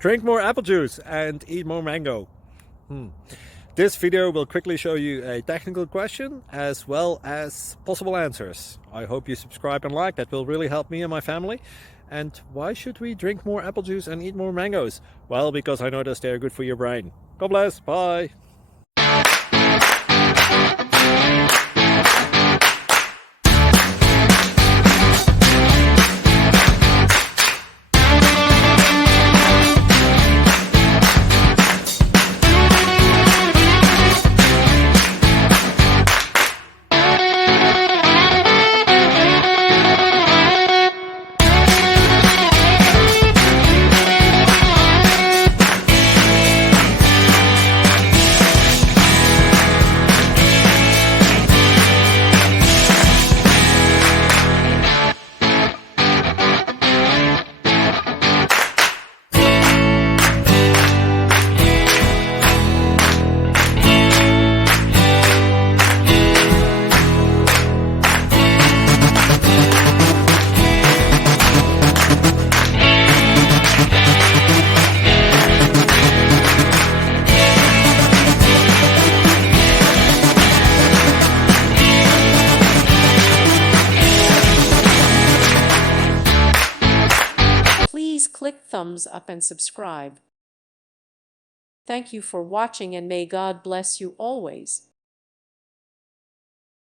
Drink more apple juice and eat more mango. This video will quickly show you a technical question as well as possible answers. I hope you subscribe and like, that will really help me and my family. And why should we drink more apple juice and eat more mangoes? Well, because I noticed they're good for your brain. God bless, bye! Please click thumbs up and subscribe. Thank you for watching and may God bless you always.